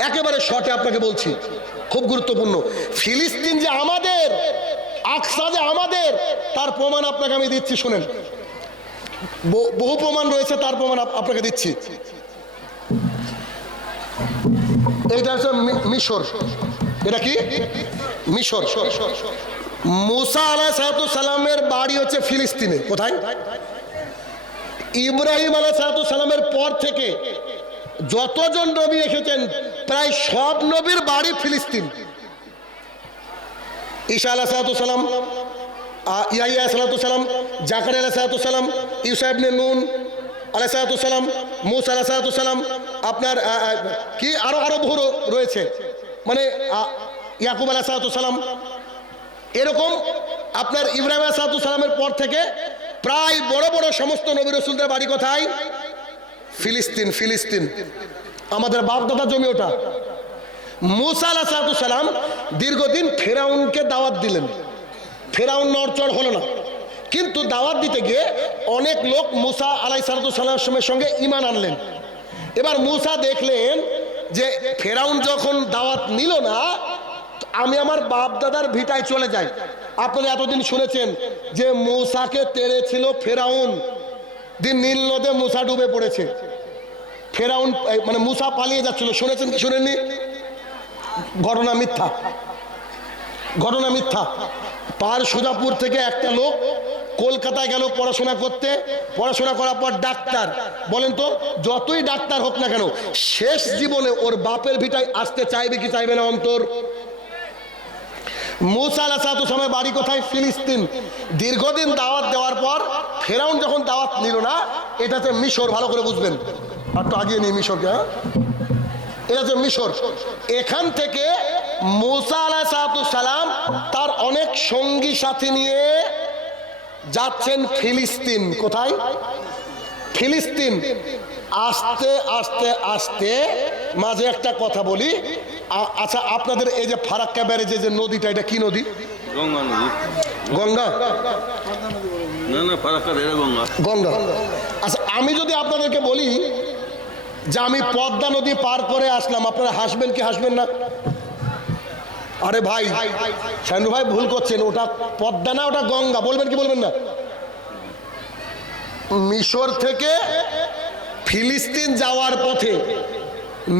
একেবারে শর্টে আপনাকে বলছি, খুব গুরুত্বপূর্ণ। ফিলিস্তিন যে আমাদের, আকসা যে আমাদের, তার প্রমাণ আপনাকে আমি দিচ্ছি, শুনেন। বহু প্রমাণ রয়েছে, তার প্রমাণ আপনাকে দিচ্ছি। এইটা হচ্ছে মিশর। এটা কি? মিশর। মুসা আলাহ বাড়ি হচ্ছে ফিলিস্তিনে। কোথায়? ইব্রাহিম আলাহ সালামের পর থেকে যতজন নবী এসেছেন প্রায় সব নবীর বাড়ি ফিলিস্তিন। ঈশা আলাহ সালাম ইয়াহিয়া সালাম জাকার আলাহ সালাম ইউসাইবনে নুন আলাহ সালাম, মুসা আলাহ সালাম, আপনার কি আরও আরও বহু রয়েছে। মানে ইয়াকুব আলাহ সালাম, এরকম আপনার ইব্রাহিম আলাহ পর থেকে প্রায় বড় বড় সমস্ত নবী রসুলদের বাড়ি কোথায়? ফিলিস্তিন ফিলিস্তিন। আমাদের বাপদাদা জমি ওটা। মুসা আলাহ সালাম দীর্ঘদিন ফেরাউনকে দাওয়াত দিলেন। ফেরাউন নড়চড় হলো না। কিন্তু দাওয়াত দিতে গিয়ে অনেক লোক মুসা আলাই সালামের সঙ্গে ইমান আনলেন। এবার মুসা দেখলেন যে ফেরাউন যখন দাওয়াত নিল না আমি আমার বাপ দাদার ভিটায় চলে যাই। আপনারা এতদিন শুনেছেন যে মুসাকে তেড়েছিল ফেরাউন। দিন নীল নদে মুসা ডুবে পড়েছে। ফেরাউন মানে মুসা পালিয়ে যাচ্ছিল। শুনেছেন কি শুনেননি? ঘটনা মিথ্যা। ঘটনা মিথ্যা। পার সুজাপুর থেকে একটা লোক কলকাতায় গেল পড়াশোনা করতে। পড়াশোনা করার পর ডাক্তার। বলেন তো, যতই ডাক্তার হোক না কেন, শেষ জীবনে ওর বাপের ভিটায় আসতে চাইবে কি চাইবে না অন্তর? সময় বাড়ি কোথায়? ফিলিস্তিন। দীর্ঘদিন দাওয়াত দেওয়ার পর ফেরাউন যখন দাওয়াত নিল না, এটাতে মিশর ভালো করে বুঝবেন। আর তো আগিয়ে নিই মিশরকে হ্যাঁ? এটা হচ্ছে মিশর। এখান থেকে মুসা আলাহ সালাম তার অনেক সঙ্গী সাথী নিয়ে যাচ্ছেন ফিলিস্তিন। কোথায়? ফিলিস্তিন। আস্তে আস্তে আস্তে মাঝে একটা কথা বলি। আচ্ছা আপনাদের এই যে ফারাক্কা ব্যারেজে যে নদীটা এটা কি নদী? গঙ্গা নদী। গঙ্গা? না না ফারাক্কা গঙ্গা। গঙ্গা। আচ্ছা আমি যদি আপনাদেরকে বলি যে আমি পদ্মা নদী পার করে আসলাম, আপনারা হাসবেন কি হাসবেন না? আরে ভাই শানু ভাই ভুল করছেন, ওটা পদ্মা না, ওটা গঙ্গা, বলবেন কি বলবেন না? মিশর থেকে ফিলিস্তিন যাওয়ার পথে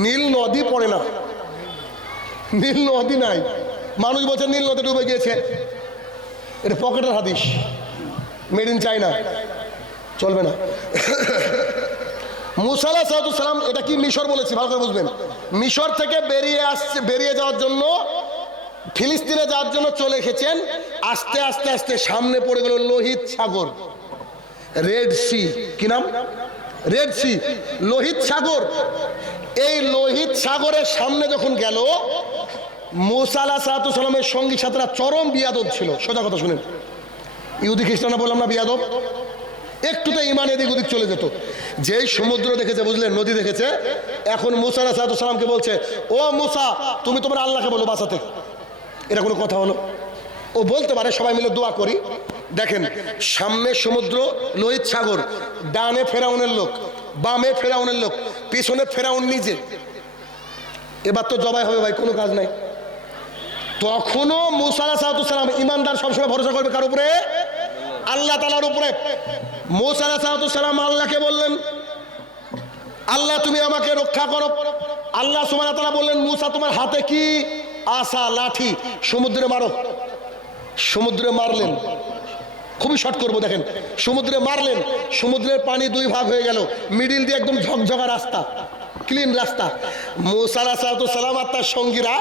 নীল নদী পড়ে না। নীল নদী নাই। মানুষ বলছে নীল নদী ডুবে গিয়েছে। এটা পকেটের হাদিস। মেড ইন চাইনা চলবে না। মুসালা সালাম, এটা কি মিশর বলেছি? ভালো করে বুঝবেন। মিশর থেকে বেরিয়ে আসছে, বেরিয়ে যাওয়ার জন্য, ফিলিস্তিনে যাওয়ার জন্য চলে এসেছেন। আস্তে আস্তে আস্তে সামনে পড়ে গেল লোহিত সাগর। রেড সি কি নাম? রেড সি লোহিত সাগর। এই লোহিত সাগরের সামনে যখন গেল মুসালা সালামের সঙ্গী সাথীরা চরম বিয়াদব ছিল। সোজা কথা শুনেন। ইহুদি খ্রিস্টানরা বললাম না বিয়াদব? একটুতে ইমান এদিক ওদিক চলে যেত। যেই সমুদ্র দেখেছে বুঝলেন নদী দেখেছে, এখন মুসা সালামকে বলছে, ও মুসা, তুমি তোমার আল্লাহকে বলো বাঁচাতে। এটা কোনো কথা হলো? ও বলতে পারে, সবাই মিলে দোয়া করি। দেখেন, সামনে সমুদ্র, লোহিত সাগর, ডানে ফেরাউনের লোক, বামে ফেরাউনের লোক, পিছনে ফেরাউন নিজে। এবার তো জবাই হবে ভাই, কোনো কাজ নাই। তখনও মুসালা সালাম ইমানদার সবসময় ভরসা করবে কার উপরে? আল্লাহ তালার উপরে। মুসালা সালাম আল্লাহকে বললেন, আল্লাহ, তুমি আমাকে রক্ষা করো। আল্লাহ সুমান বললেন, মুসা, তোমার হাতে কি আসা লাঠি, সমুদ্রে মারো। সমুদ্রে মারলেন। খুবই শর্ট করব, দেখেন। সমুদ্রে মারলেন, সমুদ্রের পানি দুই ভাগ হয়ে গেল, মিডিল দিয়ে একদম ঝকঝকা রাস্তা, ক্লিন রাস্তা। মুসালা সালাম আর তার সঙ্গীরা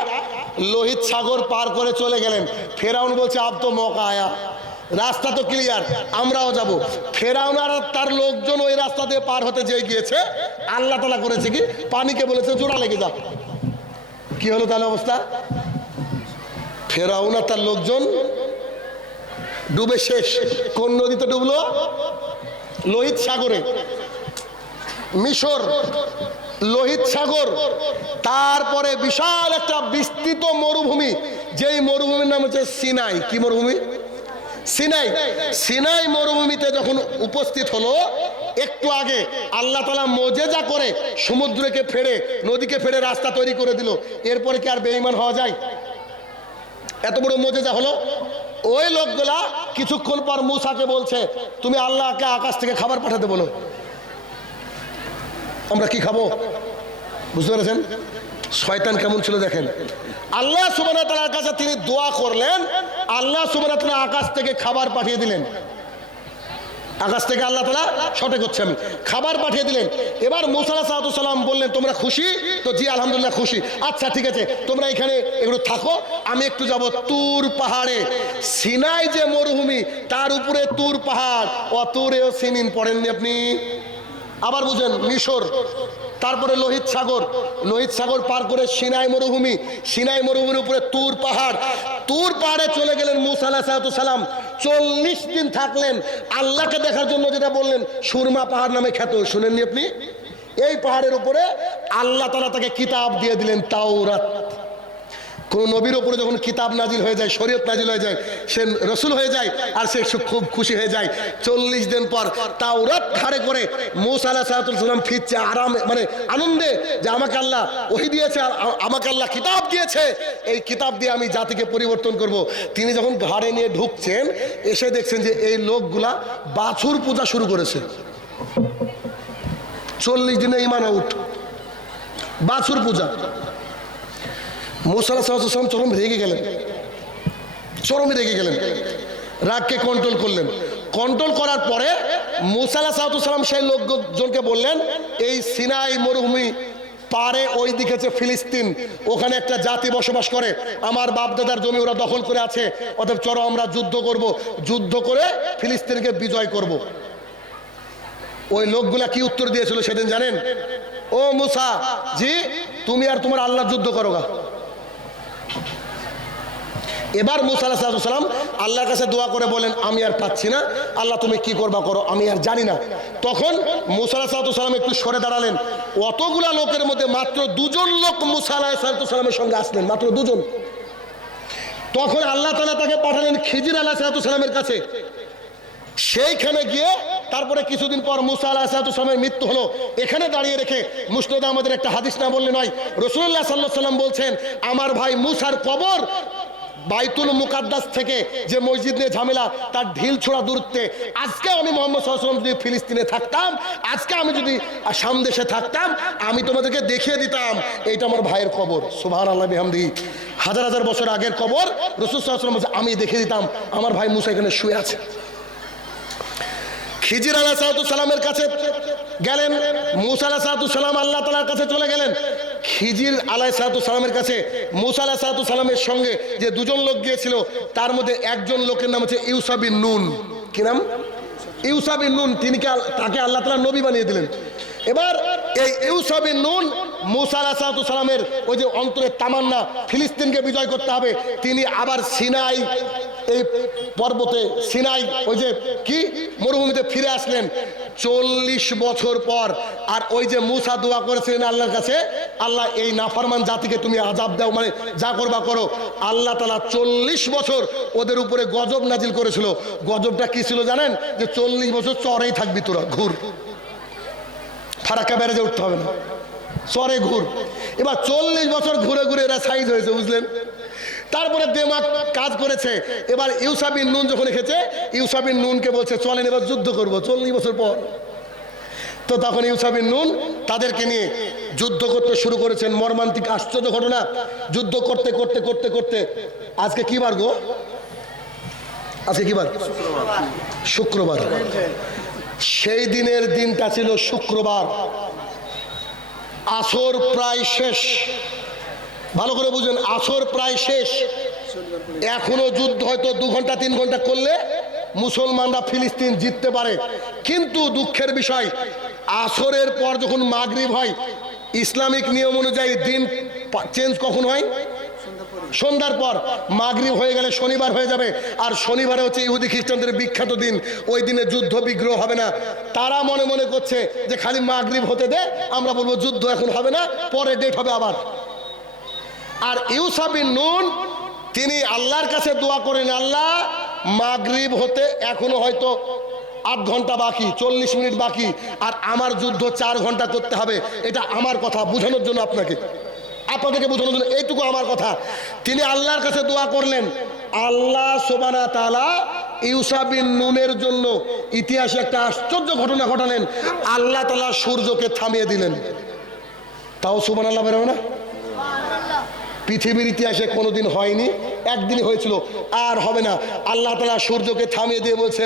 লোহিত সাগর পার করে চলে গেলেন। ফেরাউন বলছে আব তো মৌকা আয়া রাস্তা তো ক্লিয়ার আমরাও যাব। ফেরাউন আর তার লোকজন ওই রাস্তা দিয়ে পার হতে যেয়ে গিয়েছে। আল্লাহ তালা করেছে কি? পানিকে বলেছে, জোড়া লেগে যা কি হলো তাহলে অবস্থা? ফেরাউন আর তার লোকজন ডুবে শেষ। কোন নদীতে ডুবলো? লোহিত সাগরে। মিশর, লোহিত সাগর। তারপরে বিশাল একটা বিস্তৃত মরুভূমি, যেই মরুভূমির নাম হচ্ছে সিনাই। কি মরুভূমি? সিনাই সিনাই মরুভূমিতে যখন উপস্থিত হলো, একটু আগে আল্লাহ তালা মজেজা করে সমুদ্রকে ফেড়ে, নদীকে ফেড়ে রাস্তা তৈরি করে দিল। এরপরে কি আর বেঈমান হওয়া যায়? এত বড় মজেজা হলো। ওই লোকগুলা কিছুক্ষণ পর মুসাকে বলছে, তুমি আল্লাহকে আকাশ থেকে খাবার পাঠাতে বলো। আমরা কি খাব? বুঝতে পেরেছেন? শয়তান কেমন ছিল দেখেন? আল্লাহ সুবান তালার কাছে তিনি দোয়া করলেন, আল্লাহ সুবান আকাশ থেকে খাবার পাঠিয়ে দিলেন। আকাশ থেকে আল্লাহ তালা সঠিক হচ্ছে আমি। খাবার পাঠিয়ে দিলেন। এবার মুসালা সালাম বললেন, তোমরা খুশি? তো, জি, আলহামদুলিল্লাহ, খুশি। আচ্ছা ঠিক আছে, তোমরা এখানে একটু থাকো, আমি একটু যাব তুর পাহাড়ে। সিনাই যে মরুভূমি, তার উপরে তুর পাহাড়। অতুরেও সিনিন পড়েননি আপনি। আবার বুঝেন, মিশর। তারপরে লোহিত সাগর লোহিত সাগর পার করে সিনাই মরুভূমি, সিনাই মরুভূমির উপরে তুর পাহাড়। তুর পাহাড়ে চলে গেলেন মুসা সালাম। চল্লিশ দিন থাকলেন। আল্লাহকে দেখার জন্য যেটা বললেন, সুরমা পাহাড় নামে খ্যাত। শুনেননি আপনি? এই পাহাড়ের উপরে আল্লাহ তালা তাকে কিতাব দিয়ে দিলেন তাওরাত। কোন নবীর ওপরে যখন কিতাব নাজিল হয়ে যায়, শরীয়ত নাজিল হয়ে যায়, সে রসুল হয়ে যায় আর সে খুব খুশি হয়ে যায়। চল্লিশ দিন পর তাওরাত ঘাড়ে করে মৌসা আলাহ সালাম ফিরছে আরামে মানে আনন্দে যে আমাকে আল্লাহ ওহি দিয়েছে আর আমাকে আল্লাহ কিতাব দিয়েছে। এই কিতাব দিয়ে আমি জাতিকে পরিবর্তন করব। তিনি যখন ঘাড়ে নিয়ে ঢুকছেন, এসে দেখছেন যে এই লোকগুলা বাছুর পূজা শুরু করেছে। চল্লিশ দিনে ইমান আউট। বাছুর পূজা। সাল্লাম চরম রেগে গেলেন। চরমে রেগে গেলেন। রাগকে কন্ট্রোল করলেন। কন্ট্রোল করার পরে মুসাল্লাহ সাল্লাম সেই লোকজনকে বললেন, এই সিনাই মরুভূমি পারে ওই দিকে হচ্ছে ফিলিস্তিন, ওখানে একটা জাতি বসবাস করে। আমার বাপদাদার জমি ওরা দখল করে আছে। অতএব চলো আমরা যুদ্ধ করব। যুদ্ধ করে ফিলিস্তিনকে বিজয় করব। ওই লোকগুলা কি উত্তর দিয়েছিল সেদিন জানেন? ও মুসা, জি, তুমি আর তোমার আল্লাহ যুদ্ধ করো গা। এবার মুসা সালাম আল্লাহর কাছে দোয়া করে বলেন, আমি আর পাচ্ছি না। আল্লাহ, তুমি কি করবা করো? আমি আর জানি না। তখন মুসা সালাম একটু সরে দাঁড়ালেন। অতগুলা লোকের মধ্যে মাত্র দুজন লোক মুসা সালামের সঙ্গে আসলেন, মাত্র দুজন। তখন আল্লাহ তালা তাকে পাঠালেন খিজির আল্লাহ সালামের কাছে। সেইখানে গিয়ে তারপরে কিছুদিন পর মুসা আলাহ সালামের মৃত্যু হলো। এখানে দাঁড়িয়ে রেখে মুসনদে আমাদের একটা হাদিস না বললে নয় রসুল্লাহ সাল্লাহ সাল্লাম বলছেন, আমার ভাই মুসার কবর বাইতুল মুকাদ্দাস থেকে যে মসজিদ নিয়ে ঝামেলা, তার ঢিল ছোড়া দূরত্বে। আজকে আমি মোহাম্মদ সাল্লাম যদি ফিলিস্তিনে থাকতাম, আজকে আমি যদি আসাম দেশে থাকতাম, আমি তোমাদেরকে দেখিয়ে দিতাম, এইটা আমার ভাইয়ের কবর। সুভান আল্লাহ বিহামদি। হাজার হাজার বছর আগের কবর রসুল সাল্লাম আমি দেখিয়ে দিতাম, আমার ভাই মুসা এখানে শুয়ে আছে। খিজির আলাহ সালামের কাছে গেলেন, মুসা আলাহ সালাম আল্লাহ তালার কাছে চলে গেলেন। খিজির আলাহ সালামের কাছে, মুসা আলাহ সালামের সঙ্গে যে দুজন লোক গিয়েছিল, তার মধ্যে একজন লোকের নাম হচ্ছে ইউসাবিন নুন। কি নাম? ইউসাবিন নুন, তিনি তাকে আল্লাহ তালা নবী বানিয়ে দিলেন। এবার এই ইউসাবিন নুন, মুসা আলাহ সালামের ওই যে অন্তরের তামান্না, ফিলিস্তিনকে বিজয় করতে হবে, তিনি আবার সিনাই, এই পর্বতে সিনাই, ওই যে কি? মরুভূমিতে ফিরে আসলেন। চল্লিশ বছর পর আর ওই যে মুসা দোয়া করেছিলেন আল্লাহর কাছে, আল্লাহ এই নাফরমান জাতিকে তুমি আজাব দাও মানে যা করবা করো। আল্লাহ তালা চল্লিশ বছর ওদের উপরে গজব নাজিল করেছিল। গজবটা কি ছিল জানেন? যে চল্লিশ বছর চরেই থাকবি তোরা, ঘুর। ফারাক্কা ব্যারেজে উঠতে হবে না। চরে ঘুর। এবার চল্লিশ বছর ঘুরে ঘুরে এরা সাইজ হয়েছে, বুঝলেন? তারপরে দেমাগ কাজ করেছে। এবার ইউসাবিন নুন যখন এসেছে ইউসাবিন নুনকে বলছে, চলেন এবার যুদ্ধ করব, চল্লিশ বছর পর। তো তখন ইউসাবিন নুন তাদেরকে নিয়ে যুদ্ধ করতে শুরু করেছেন। মর্মান্তিক আশ্চর্য ঘটনা। যুদ্ধ করতে করতে করতে করতে, আজকে কি বার গো? আজকে কি বার? শুক্রবার। সেই দিনের দিনটা ছিল শুক্রবার। আসর প্রায় শেষ। ভালো করে বুঝুন, আসর প্রায় শেষ। এখনও যুদ্ধ হয়তো দু ঘণ্টা, তিন ঘণ্টা করলে মুসলমানরা ফিলিস্তিন জিততে পারে। কিন্তু দুঃখের বিষয়, আসরের পর যখন মাগরিব হয়, ইসলামিক নিয়ম অনুযায়ী দিন চেঞ্জ কখন হয়? সন্ধ্যার পর। মাগরিব হয়ে গেলে শনিবার হয়ে যাবে। আর শনিবারে হচ্ছে ইহুদি খ্রিস্টানদের বিখ্যাত দিন। ওই দিনে যুদ্ধ বিগ্রহ হবে না। তারা মনে মনে করছে যে খালি মাগরিব হতে দে, আমরা বলব যুদ্ধ এখন হবে না, পরে ডেট হবে আবার। আর ইউসাবিন নুন, তিনি আল্লাহর কাছে দোয়া করেন, আল্লাহ, মাগরিব হতে এখনও হয়তো আধ ঘণ্টা বাকি, চল্লিশ মিনিট বাকি, আর আমার যুদ্ধ চার ঘণ্টা করতে হবে, এটা আমার কথা বোঝানোর জন্য আপনাকে। আপনাদেরকে বোঝানোর জন্য এইটুকু আমার কথা। তিনি আল্লাহর কাছে দোয়া করলেন, আল্লাহ সোবানা তালা ইউসা বিন নুনের জন্য ইতিহাসে একটা আশ্চর্য ঘটনা ঘটালেন। আল্লাহ তালা সূর্যকে থামিয়ে দিলেন। তাও সোবান আল্লাহ বেরোবে না? পৃথিবীর ইতিহাসে কোনোদিন হয়নি একদিন হয়েছিল। আর হবে না, আল্লাহ তালা সূর্যকে থামিয়ে দিয়ে বলছে,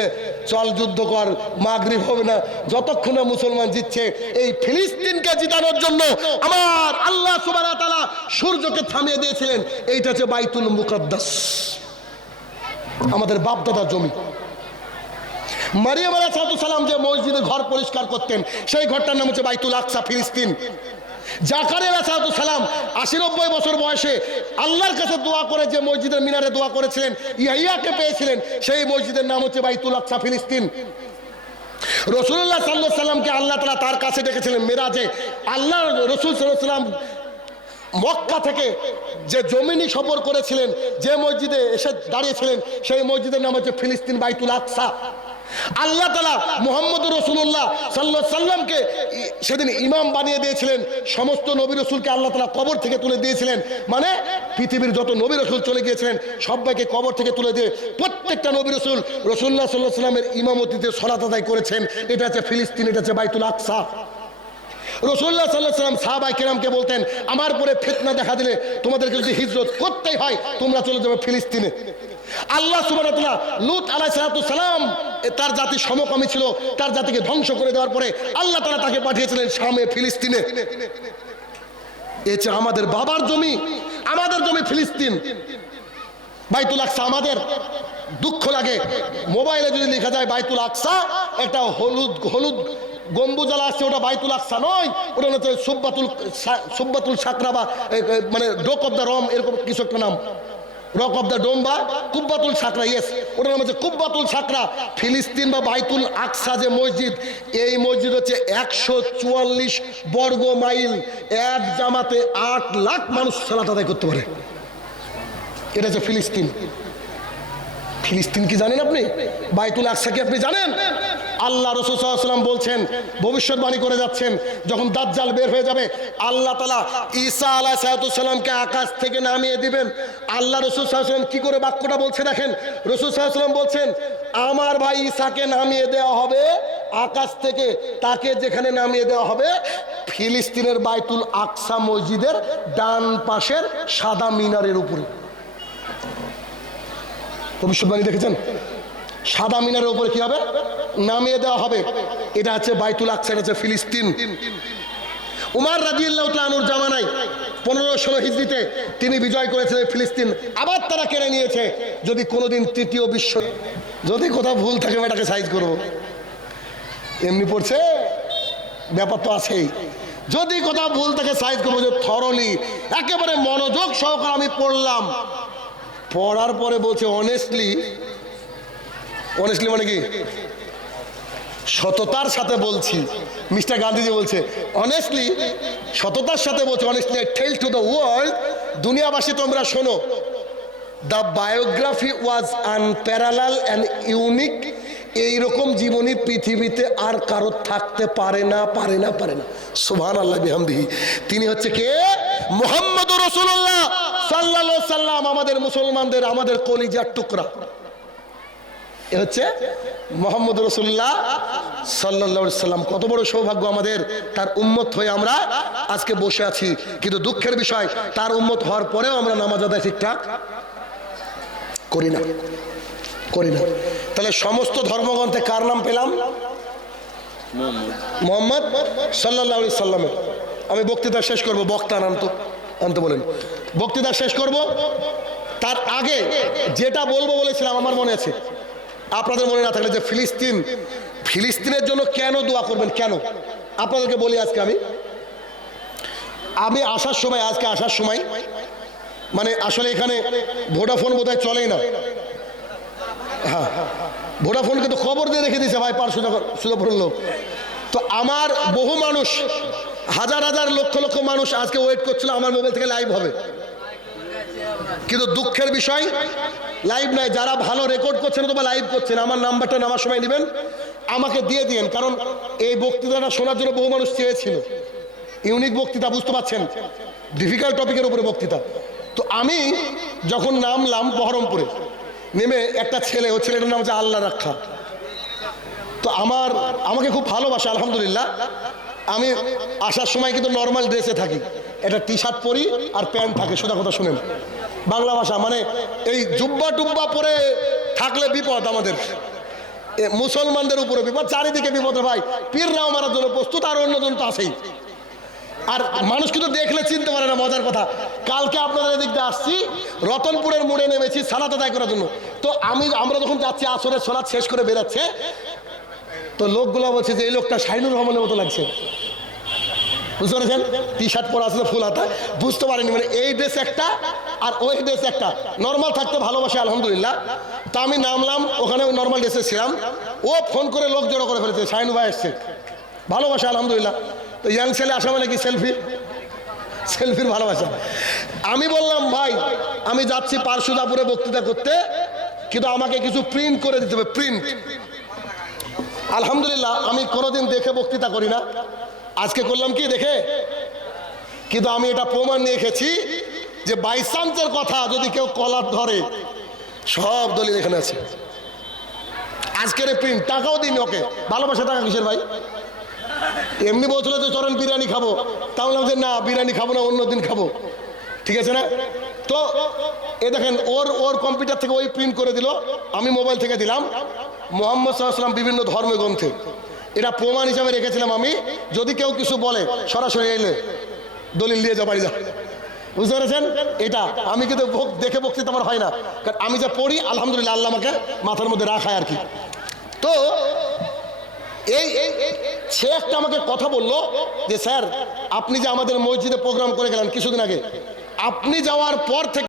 চল যুদ্ধ কর, মাগরিব হবে না, যতক্ষণ মুসলমান জিতছে, এই ফিলিস্তিনকে জিতানোর জন্য আমার আল্লাহ সুবাহ তালা সূর্যকে থামিয়ে দিয়েছিলেন। এইটা হচ্ছে বাইতুল মুকদ্দাস, আমাদের বাপদাদার জমি। মারিয়াম আলাহ সালাম যে মসজিদে ঘর পরিষ্কার করতেন, সেই ঘরটার নাম হচ্ছে বাইতুল আকসা, ফিলিস্তিন। বয়সে আল্লাহর কাছে মসজিদের মিনারে দোয়া করেছিলেন সেই মসজিদের নাম হচ্ছে রসুল্লাহ আল্লাহ তার কাছে আল্লাহ রসুল মক্কা থেকে যে জমিনি সফর করেছিলেন, যে মসজিদে এসে দাঁড়িয়েছিলেন, সেই মসজিদের নাম হচ্ছে ফিলিস্তিন বাইতুল আকসা। আল্লাহ তালা মোহাম্মদ রসুল্লাহ সাল্লা সাল্লামকে সেদিন ইমাম বানিয়ে দিয়েছিলেন, সমস্ত নবী রসুলকে আল্লাহ তালা কবর থেকে তুলে দিয়েছিলেন। মানে পৃথিবীর যত নবী রসুল চলে গিয়েছিলেন, সবাইকে কবর থেকে তুলে দিয়ে প্রত্যেকটা নবী রসুল রসুল্লাহ সাল্লাহ সাল্লামের ইমামতিতে সলাত আদায় করেছেন। এটা হচ্ছে ফিলিস্তিন, এটা হচ্ছে বাইতুল আকসা। রসুল্লাহ সাল্লাহ সাল্লাম সাহাবাই কেরামকে বলতেন, আমার পরে ফিতনা দেখা দিলে তোমাদেরকে যদি হিজরত করতেই হয়, তোমরা চলে যাবে ফিলিস্তিনে। আল্লাহ সুবাহ লুত আলাহ সালাম তার জাতি সমকামী ছিল, তার জাতিকে ধ্বংস করে দেওয়ার পরে আল্লাহ তালা তাকে পাঠিয়েছিলেন শামে ফিলিস্তিনে। এছে আমাদের বাবার জমি, আমাদের জমি ফিলিস্তিন। বাইতুল আকসা আমাদের। দুঃখ লাগে। মোবাইলে যদি লেখা যায় বাইতুল আকসা একটা হলুদ হলুদ গম্বুজালা আসছে ওটা বাইতুল আকসা নয়, ওটা হচ্ছে সুব্বাতুল সুব্বাতুল সাকরা বা মানে ডোক অফ দ্য রম, এরকম কিছু একটা নাম। রক অফ দ্য ডোম বা কুব্বাতুল সাকরা ইয়েস ওটার নাম হচ্ছে কুব্বাতুল সাকরা ফিলিস্তিন বা বাইতুল আকসা যে মসজিদ, এই মসজিদ হচ্ছে একশো চুয়াল্লিশ বর্গ মাইল, এক জামাতে আট লাখ মানুষ সালাত আদায় করতে পারে। এটা হচ্ছে ফিলিস্তিন। ফিলিস্তিন কি জানেন আপনি? বাইতুল আকসা কি আপনি জানেন? আল্লাহ রসুলাম বলছেন, ভবিষ্যৎবাণী করে যাচ্ছেন, যখন দাজ্জাল বের হয়ে যাবে, আল্লাহ তালা ঈসা আলাহ সালামকে আকাশ থেকে নামিয়ে দিবেন। আল্লাহ রসুল সাল্লাম কি করে বাক্যটা বলছে দেখেন, রসুল সাল্লাম বলছেন, আমার ভাই ঈসাকে নামিয়ে দেওয়া হবে, আকাশ থেকে তাকে যেখানে নামিয়ে দেওয়া হবে, ফিলিস্তিনের বাইতুল আকসা মসজিদের ডান পাশের সাদা মিনারের উপরে। ভবিষ্যৎবাণী দেখেছেন? সাদা মিনারের উপরে কি হবে? নামিয়ে দেওয়া হবে। এটা হচ্ছে বাইতুল আকসা, এটা হচ্ছে ফিলিস্তিন। উমার রাজিয়াল্লাহ তালুর জামানায় পনেরো ষোলো হিজড়িতে তিনি বিজয় করেছিলেন ফিলিস্তিন। আবার তারা কেড়ে নিয়েছে। যদি কোনোদিন তৃতীয় বিশ্ব যদি কোথাও ভুল থাকে এটাকে সাইজ করব। এমনি পড়ছে? ব্যাপার তো আছেই। যদি কোথাও ভুল থাকে, সাইজ করব যে থরলি একেবারে মনোযোগ সহকারে আমি পড়লাম। পড়ার পরে বলছে অনেস্টলি অনেস্টলি মানে কি? সততার সাথে বলছি। মিস্টার গান্ধীজি বলছে অনেস্টলি সততার সাথে বলছে honestly tell to the world দুনিয়াবাসী তোমরা শোনো the biography was unparalleled and unique এইরকম জীবনী পৃথিবীতে আর কারও থাকতে পারে না পারে না পারে না। সুভান আল্লাহ বিহামদিহি। তিনি হচ্ছে কে? মোহাম্মদ রসুল্লাহ সাল্লাহ সাল্লাম আমাদের মুসলমানদের, আমাদের কলিজার টুকরা। এ হচ্ছে মোহাম্মদ রসুল্লাহ সাল্লা সাল্লাম। কত বড় সৌভাগ্য আমাদের, তার উম্মত হয়ে আমরা আজকে বসে আছি। কিন্তু দুঃখের বিষয়, তার উম্মত হওয়ার পরেও আমরা নামাজ আদায় ঠিকঠাক করি না। করি না। তাহলে সমস্ত ধর্মগ্রন্থে কার নাম পেলাম? মোহাম্মদ সাল্লাহ সাল্লামের। আমি বক্তৃতা শেষ করব, বক্তা আনন্ত আনতে বলেন। বক্তৃতা শেষ করব, তার আগে যেটা বলব বলেছিলাম, আমার মনে আছে। আপনাদের মনে না থাকলে যে ফিলিস্তিন, ফিলিস্তিনের জন্য কেন দোয়া করবেন? কেন? আপনাদেরকে বলি আজকে আমি। আমি আসার সময়, আজকে আসার সময় মানে আসলে এখানে ভোডাফোন বোধহয় চলেই না। হ্যাঁ ভোডাফোন কিন্তু খবর দিয়ে রেখে দিয়েছে ভাই পার সুযোগ লোক। তো আমার বহু মানুষ, হাজার হাজার লক্ষ লক্ষ মানুষ আজকে ওয়েট করছিল, আমার মোবাইল থেকে লাইভ হবে। কিন্তু দুঃখের বিষয় লাইভ নাই, যারা ভালো রেকর্ড করছেন অথবা লাইভ করছেন আমার নাম্বারটা নেওয়ার সময় নেবেন আমাকে দিয়ে দিন কারণ এই বক্তৃতাটা শোনার জন্য বহু মানুষ চেয়েছিল। ইউনিক বক্তৃতা, বুঝতে পারছেন? ডিফিকাল্ট টপিকের উপরে বক্তৃতা। তো আমি যখন নামলাম বহরমপুরে, নেমে একটা ছেলে ও ছেলেটার নাম হচ্ছে আল্লাহ রাখা। তো আমার, আমাকে খুব ভালোবাসে, আলহামদুলিল্লাহ। আমি আসার সময় কিন্তু নর্মাল ড্রেসে থাকি। একটা টি শার্ট পরি আর প্যান্ট থাকে, সোজা কথা শুনেন। বাংলা ভাষা মানে এই জুব্বা টুব্বা পরে থাকলে বিপদ আমাদের। মুসলমানদের উপরে বিপদ, চারিদিকে বিপদের ভাই। পীররাও মারার জন্য প্রস্তুত, আর অন্যজন তো আছেই। আর মানুষ কিন্তু দেখলে চিনতে পারে না, মজার কথা। কালকে আপনাদের এদিক দিয়ে আসছি, রতনপুরের মোড়ে নেমেছি সালাত আদায় করার জন্য। তো আমি, আমরা যখন যাচ্ছি, আসরের সলাৎ শেষ করে বেরাচ্ছে, তো লোকগুলো বলছে যে, এই লোকটা শাহিনুর রহমানের মতো লাগছে। বুঝতে পেরেছেন? টি শার্ট পরা আসলে ফুল হাতা। বুঝতে পারেনি মানে এই ড্রেস একটা আর ওই ড্রেস একটা। নর্মাল থাকতে ভালোবাসে, আলহামদুলিল্লাহ। তা আমি নামলাম, ওখানে ওই নর্মাল ড্রেসে ছিলাম। ও ফোন করে লোক জড়ো করে ফেলেছে, শাহিনু ভাই এসছে। ভালোবাসা, আলহামদুলিল্লাহ। তো ইয়াং ছেলে আসা মানে কি সেলফি সেলফির ভালোবাসা। আমি বললাম, ভাই, আমি যাচ্ছি পারশুদাপুরে বক্তৃতা করতে, কিন্তু আমাকে কিছু প্রিন্ট করে দিতে হবে প্রিন্ট আলহামদুলিল্লাহ, আমি কোনোদিন দেখে বক্তৃতা করি না। আজকে করলাম কি দেখে? কিন্তু আমি এটা প্রমাণ নিয়ে এসেছি যে বাইসান্সের কথা যদি কেউ কলার ধরে, সব দলিল এখানে আছে। আজকের প্রিন্ট টাকাও দিন ওকে। ভালোবাসা টাকা কিসের ভাই? এমনি বলছিল যে চরেন বিরিয়ানি খাব। তা বললাম যে না, বিরিয়ানি খাব না, অন্য দিন খাব। ঠিক আছে না? তো এ দেখেন, ওর ওর কম্পিউটার থেকে ওই প্রিন্ট করে দিল। আমি মোবাইল থেকে দিলাম। মোহাম্মদ সাল্লাম বিভিন্ন ধর্ম গ্রন্থে এটা প্রমাণ হিসাবে রেখেছিলাম আমি। যদি কেউ কিছু বলে, সরাসরি এলে দলিল দিয়ে যা, বাড়ি যা। বুঝতে পেরেছেন? এটা আমি কিন্তু দেখে বক্তৃতা আমার হয় না। কারণ আমি যা পড়ি, আলহামদুলিল্লাহ আল্লাহ আমাকে মাথার মধ্যে রাখায় আর কি। তো, এই সে একটা আমাকে কথা বলল যে, স্যার, আপনি যে আমাদের মসজিদে প্রোগ্রাম করে গেলেন কিছুদিন আগে, আপনি যাওয়ার পর থেকে